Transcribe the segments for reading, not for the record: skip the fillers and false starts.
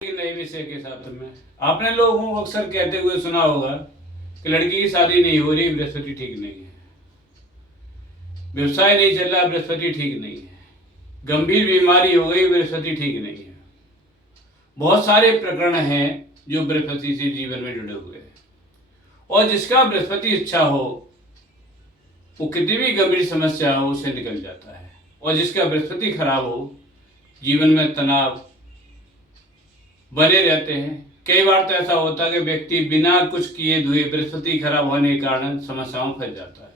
नए विषय के साथ में आपने लोगों को अक्सर कहते हुए सुना होगा कि लड़की की शादी नहीं हो रही, बृहस्पति ठीक नहीं है, व्यवसाय नहीं चल रहा, बृहस्पति ठीक नहीं है, गंभीर बीमारी हो गई, बृहस्पति ठीक नहीं है। बहुत सारे प्रकरण हैं जो बृहस्पति से जीवन में जुड़े हुए हैं, और जिसका बृहस्पति इच्छा हो वो कितनी भी गंभीर समस्या हो उससे निकल जाता है, और जिसका बृहस्पति खराब हो जीवन में तनाव बने रहते हैं। कई बार तो ऐसा होता है कि व्यक्ति बिना कुछ किए धुए बृहस्पति खराब होने के कारण समस्याओं में फंस जाता है।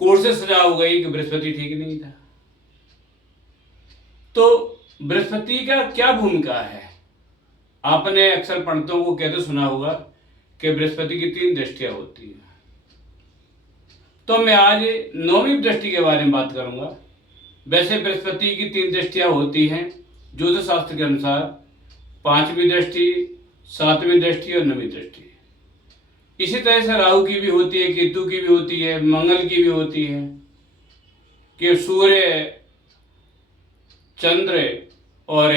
कोर्ट से सजा हो गई कि बृहस्पति ठीक नहीं था। तो बृहस्पति का क्या भूमिका है? आपने अक्सर पंडितों को कहते सुना होगा कि बृहस्पति की 3 दृष्टियां होती हैं। तो मैं आज 9वीं दृष्टि के बारे में बात करूंगा। वैसे बृहस्पति की 3 दृष्टियां होती हैं ज्योतिष शास्त्र के अनुसार, 5वीं दृष्टि, 7वीं दृष्टि और 9वीं दृष्टि। इसी तरह से राहु की भी होती है, केतु की भी होती है, मंगल की भी होती है, कि सूर्य, चंद्र और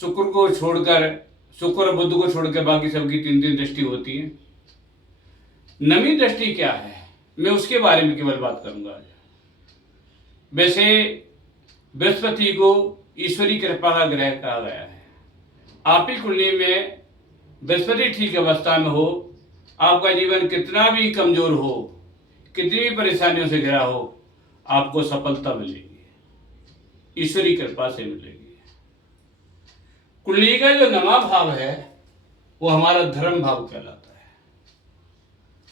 शुक्र को छोड़कर, शुक्र और बुध को छोड़कर बाकी सबकी 3-3 दृष्टि होती है। 9वीं दृष्टि क्या है, मैं उसके बारे में केवल बात करूंगा आज। वैसे बृहस्पति को ईश्वरी कृपा का ग्रह कहा गया है। आपकी कुंडली में बृहस्पति ठीक अवस्था में हो, आपका जीवन कितना भी कमजोर हो, कितनी भी परेशानियों से घिरा हो, आपको सफलता मिलेगी, ईश्वरी कृपा से मिलेगी। कुंडली का जो 9वां भाव है वो हमारा धर्म भाव कहलाता है,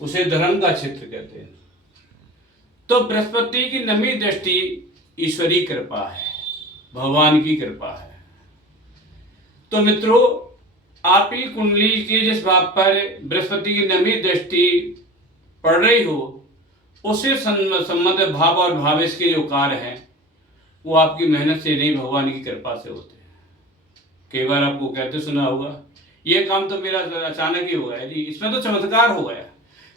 उसे धर्म का क्षेत्र कहते हैं। तो बृहस्पति की 9वीं दृष्टि ईश्वरी कृपा है, भगवान की कृपा है। तो मित्रों, आपकी कुंडली के जिस भाव पर बृहस्पति की 9वीं दृष्टि पड़ रही हो, उससे संबंधित भाव और भावेश के जो कार्य हैं वो आपकी मेहनत से नहीं, भगवान की कृपा से होते हैं। कई बार आपको कहते सुना होगा ये काम तो मेरा अचानक ही हो गया जी, इसमें तो चमत्कार हो गया।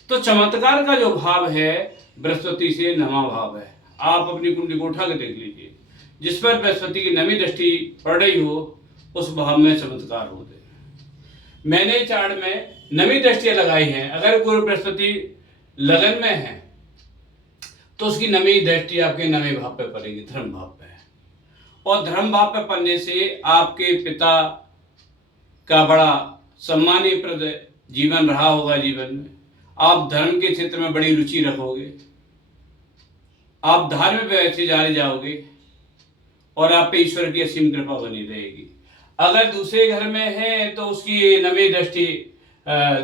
तो चमत्कार का जो भाव है बृहस्पति से 9वां भाव है। आप अपनी कुंडली को उठा के देख लीजिए, जिस पर बृहस्पति की 9वीं दृष्टि पड़ रही हो उस भाव में चमत्कार होते हैं। मैंने चार्ट में 9वीं दृष्टियां लगाई हैं। अगर गुरु बृहस्पति लगन में है तो उसकी 9वीं दृष्टि आपके 9वें भाव पे पड़ेगी, धर्म भाव पे। और धर्म भाव पे पड़ने से आपके पिता का बड़ा सम्मानीप्रद जीवन रहा होगा। जीवन में आप धर्म के क्षेत्र में बड़ी रुचि रखोगे, आप धार्मिक व्यक्ति जाने जाओगे और आप पे ईश्वर की असीम कृपा बनी रहेगी। अगर दूसरे घर में है तो उसकी 9वीं दृष्टि,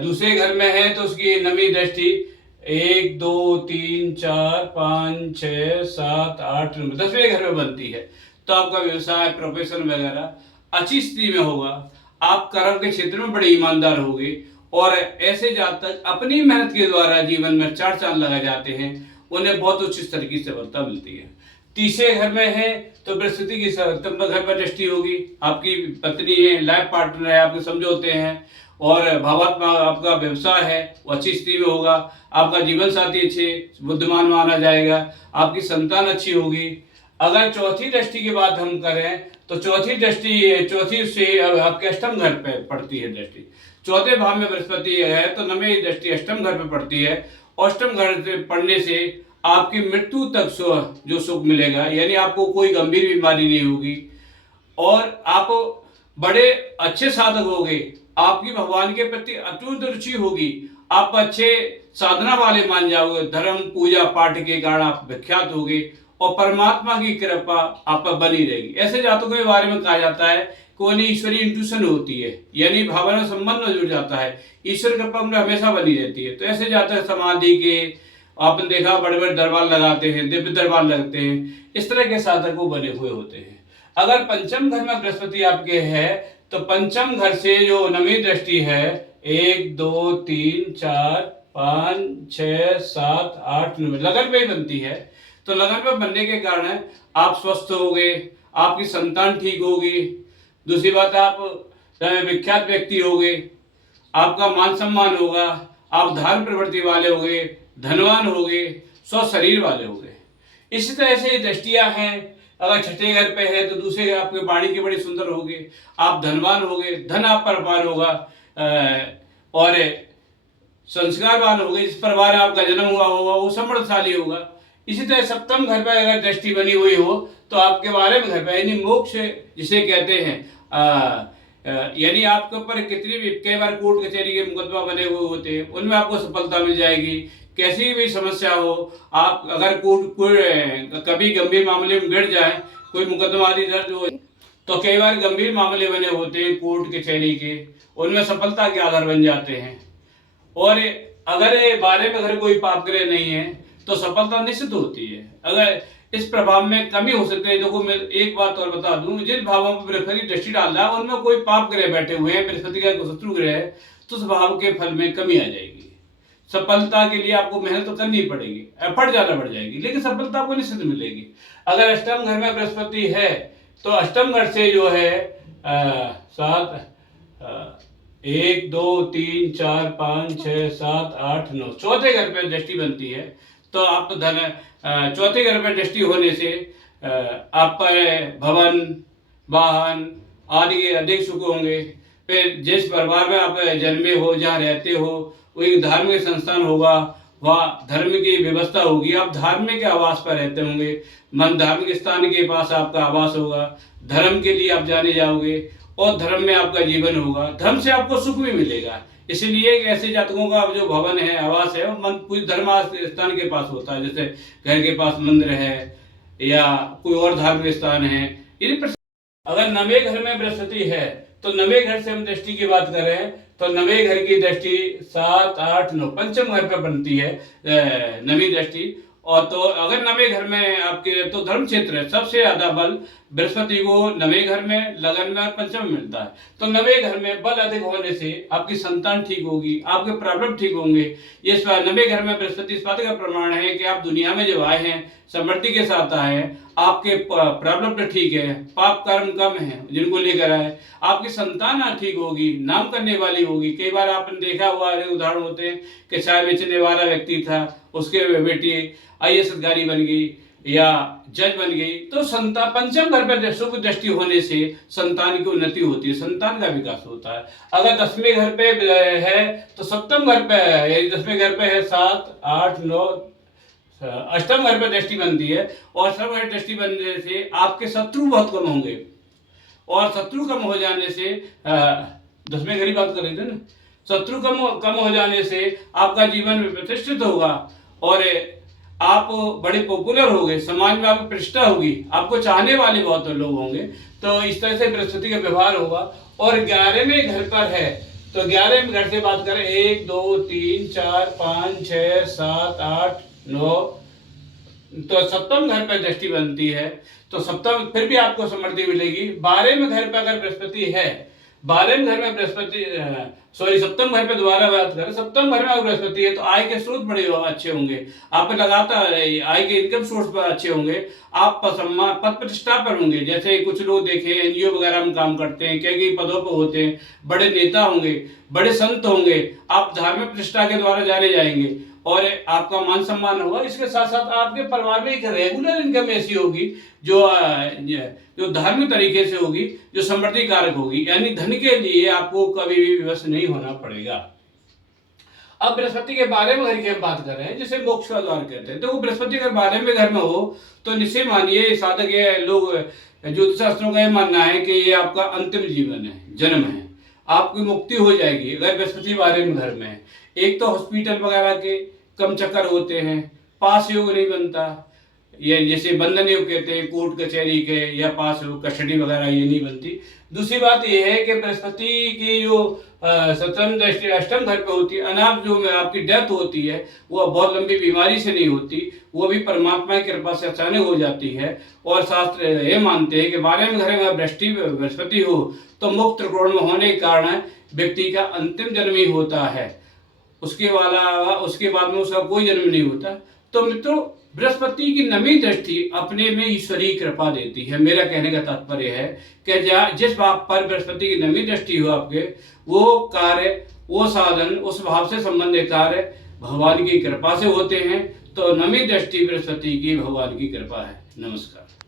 दूसरे घर में है तो उसकी 9वीं दृष्टि 1, 2, 3, 4, 5, 6, 7, 8, 9, 10वें घर में बनती है। तो आपका व्यवसाय, प्रोफेशन वगैरह अच्छी स्थिति में होगा। आप कर्म के क्षेत्र में बड़े ईमानदार होंगे, और ऐसे जातक अपनी मेहनत के द्वारा जीवन में 4 चांद लगा जाते हैं, उन्हें बहुत उच्च स्तर की सफलता मिलती है। तीसरे घर में है तो बृहस्पति की 7वें घर पर दृष्टि होगी। आपकी पत्नी है, लाइफ पार्टनर है, आपके समझौते हैं, और भावात्मक आपका व्यवसाय है वो अच्छी स्थिति में होगा। आपका जीवन साथी अच्छे बुद्धिमान माना जाएगा, आपकी संतान अच्छी होगी। अगर चौथी दृष्टि की बात हम करें तो चौथी से आपके अष्टम घर पे पड़ती है दृष्टि। चौथे भाव में बृहस्पति है तो 9वीं दृष्टि अष्टम घर पे पड़ती है। अष्टम घर से पड़ने से आपकी मृत्यु तक जो सुख मिलेगा, यानी आपको कोई गंभीर बीमारी नहीं होगी, और आप बड़े अच्छे साधक होंगे। आपकी भगवान के प्रति अटूट रुचि होगी, आप अच्छे साधना वाले मान जाओगे, धर्म पूजा पाठ के कारण आप विख्यात होगे, और परमात्मा की कृपा आप पर बनी रहेगी। ऐसे जातकों के बारे में कहा जाता है कि उन्हें ईश्वरीय इंट्यूशन होती है, यानी भावना संबंध में जुड़ जाता है, ईश्वर कृपा उनमें हमेशा बनी रहती है। तो ऐसे जातक समाधि के, आपने देखा बड़े बड़े दरबार लगाते हैं, दिव्य दरबार लगते हैं, इस तरह के साधक वो बने हुए होते हैं। अगर पंचम घर में बृहस्पति आपके है तो पंचम घर से जो 9वीं दृष्टि है 1, 2, 3, 4, 5, 6, 7, 8, 9 लगन पे बनती है। तो लगन पे बनने के कारण आप स्वस्थ होगे, आपकी संतान ठीक होगी। दूसरी बात, आप विख्यात व्यक्ति होगे, आपका मान सम्मान होगा, आप धर्म प्रवृत्ति वाले होगे, धनवान होगे, स्वस्थ शरीर वाले होगे। इसी तरह से दृष्टियां हैं अगर छठे घर पे है तो दूसरे आपके वाणी के बड़े सुंदर होंगे, आप धनवान होंगे, धन आप पर अपार होगा, और संस्कारवान होंगे, जिस परिवार में आपका जन्म हुआ होगा वो समृद्धशाली होगा। इसी तरह सप्तम घर पर अगर दृष्टि बनी हुई हो तो आपके बारे में घर पर यानी मोक्ष जिसे कहते हैं, यानी आपके ऊपर कितनी भी कई बार कोर्ट कचहरी के मुकदमा बने हुए होते हैं, उनमें आपको सफलता मिल जाएगी। कैसी भी समस्या हो, आप अगर कोई कभी गंभीर मामले में गिर जाए, कोई मुकदमा आदि दर्ज हो, तो कई बार गंभीर मामले बने होते हैं कोर्ट कचहरी के, उनमें सफलता के आधार बन जाते हैं। और अगर बारे में अगर कोई पाप ग्रह नहीं है तो सफलता निश्चित होती है। अगर इस प्रभाव में कमी हो सकती है, देखो मैं एक बात और बता दूं, जिन भावों पर बृहस्पति दृष्टि डाल रहा है उनमें कोई पाप ग्रह बैठे हुए हैं, बृहस्पति का शत्रु ग्रह है, तो उस भाव के फल में कमी आ जाएगी। सफलता के लिए आपको मेहनत तो करनी पड़ेगी, एफर्ट ज्यादा बढ़ जाएगी, लेकिन सफलता आपको निश्चित मिलेगी। अगर अष्टम घर में बृहस्पति है तो अष्टम घर से जो है 1 2 3 4 5 6 7 8 9 चौथे घर पर दृष्टि बनती है, तो आप धन चौथे घर पर दृष्टि होने से आप पर भवन, वाहन आदि के अधिक सुख होंगे। फिर जिस परिवार में आप जन्मे हो, जहाँ रहते हो, वही धार्मिक संस्थान होगा, वहाँ धर्म की व्यवस्था होगी, आप धार्मिक आवास पर रहते होंगे, मन धार्मिक स्थान के पास आपका आवास होगा, धर्म के लिए आप जाने जाओगे और धर्म में आपका जीवन होगा, धर्म से आपको सुख भी मिलेगा। इसलिए ऐसे जातकों का जो भवन है, आवास है, मन पूरी धर्म स्थान के पास होता है, जैसे घर के पास मंदिर है या कोई और धार्मिक स्थान है। अगर नवे घर में बृहस्पति है तो नवे घर से हम दृष्टि की बात करें तो नवे घर की दृष्टि 7 8 9 पंचम घर पर बनती है नवी दृष्टि। और तो अगर नवे घर में आपके तो धर्म क्षेत्र है, सबसे ज्यादा बल बृहस्पति को नवे घर में, लगन में और पंचम में मिलता है। तो नवे घर में बल अधिक होने से आपकी संतान ठीक होगी, आपके प्रॉब्लम ठीक होंगे। ये नवे घर में बृहस्पति इस बात का प्रमाण है कि आप दुनिया में जब आए हैं समृद्धि के साथ आए हैं, आपके प्रॉब्लम तो ठीक है, पाप कर्म कम है जिनको लेकर आए, आपकी संतान ठीक होगी, नाम करने वाली होगी। कई बार आपने देखा हुआ उदाहरण होते हैं कि चाय बेचने वाला व्यक्ति था, उसके बेटी IAS अधिकारी बन गई या जज बन गई, तो संतान पंचम घर पर शुभ दृष्टि होने से संतान की उन्नति होती है, संतान का विकास होता है। अगर 10वें घर पे है तो सप्तम घर पे है, 10वें घर पे है 7 8 9 अष्टम घर पर दृष्टि बनती है, और अष्टम घर दृष्टि बनने से आपके शत्रु बहुत कम होंगे, और शत्रु कम हो जाने से 10वें घर की बात कर रहे थे ना, शत्रु कम हो जाने से आपका जीवन प्रतिष्ठित होगा और आप बड़े पॉपुलर होंगे, समाज में आपकी प्रतिष्ठा होगी, आपको चाहने वाले बहुत लोग होंगे। तो इस तरह से बृहस्पति का व्यवहार होगा। और 11वें घर पर है तो 11वें घर से बात करें 1 2 3 4 5 6 7 8 9, तो सप्तम घर पर दृष्टि बनती है, तो सप्तम फिर भी आपको समृद्धि मिलेगी। 12वें घर पर अगर बृहस्पति है, 12वें घर में बृहस्पति सप्तम घर पे दोबारा बात करें, सप्तम घर में अगर बृहस्पति है तो आय के स्रोत बड़े अच्छे होंगे, आप लगातार आय के इनकम सोर्स पर अच्छे होंगे, आप पद प्रतिष्ठा पर होंगे। जैसे कुछ लोग देखे NGO वगैरह में काम करते हैं, कई पदों पर होते हैं, बड़े नेता होंगे, बड़े संत होंगे, आप धार्मिक प्रतिष्ठा के द्वारा जाने जाएंगे और आपका मान सम्मान होगा। इसके साथ साथ आपके परिवार में एक रेगुलर इनकम ऐसी होगी जो धार्मिक तरीके से होगी, जो समृद्धि कारक होगी, यानी धन के लिए आपको कभी भी विवश नहीं होना पड़ेगा। अब बृहस्पति के 12वें घर की हम बात कर रहे हैं, जिसे मोक्ष का द्वार कहते हैं। तो वो बृहस्पति अगर 12वें घर में हो तो निश्चय मानिए साधक लोग ज्योतिष शास्त्रों का यह मानना है कि ये आपका अंतिम जीवन है, जन्म है, आपकी मुक्ति हो जाएगी अगर बृहस्पति 12वें घर में है। एक तो हॉस्पिटल वगैरह के कम चक्कर होते हैं, पास योग नहीं बनता, ये जैसे बंधन योग कहते हैं कोर्ट कचहरी के, या पास योग कस्टडी वगैरह ये नहीं बनती। दूसरी बात ये है कि बृहस्पति की जो सप्तम दृष्टि अष्टम घर पे होती है, अनाप जो आपकी डेथ होती है वो बहुत लंबी बीमारी से नहीं होती, वो भी परमात्मा की कृपा से अचानक हो जाती है। और शास्त्र ये मानते हैं कि 12वें घर में दृष्टि बृहस्पति हो तो मुक्त त्रिकोण में होने के कारण व्यक्ति का अंतिम जन्म ही होता है, उसके बाद में उसका कोई जन्म नहीं होता। तो मित्रों, बृहस्पति की नवी दृष्टि अपने में ईश्वरीय कृपा देती है। मेरा कहने का तात्पर्य है कि जिस भाव पर बृहस्पति की नवी दृष्टि हो आपके, वो कार्य, वो साधन, उस भाव से संबंधित कार्य भगवान की कृपा से होते हैं। तो नवी दृष्टि बृहस्पति की भगवान की कृपा है। नमस्कार।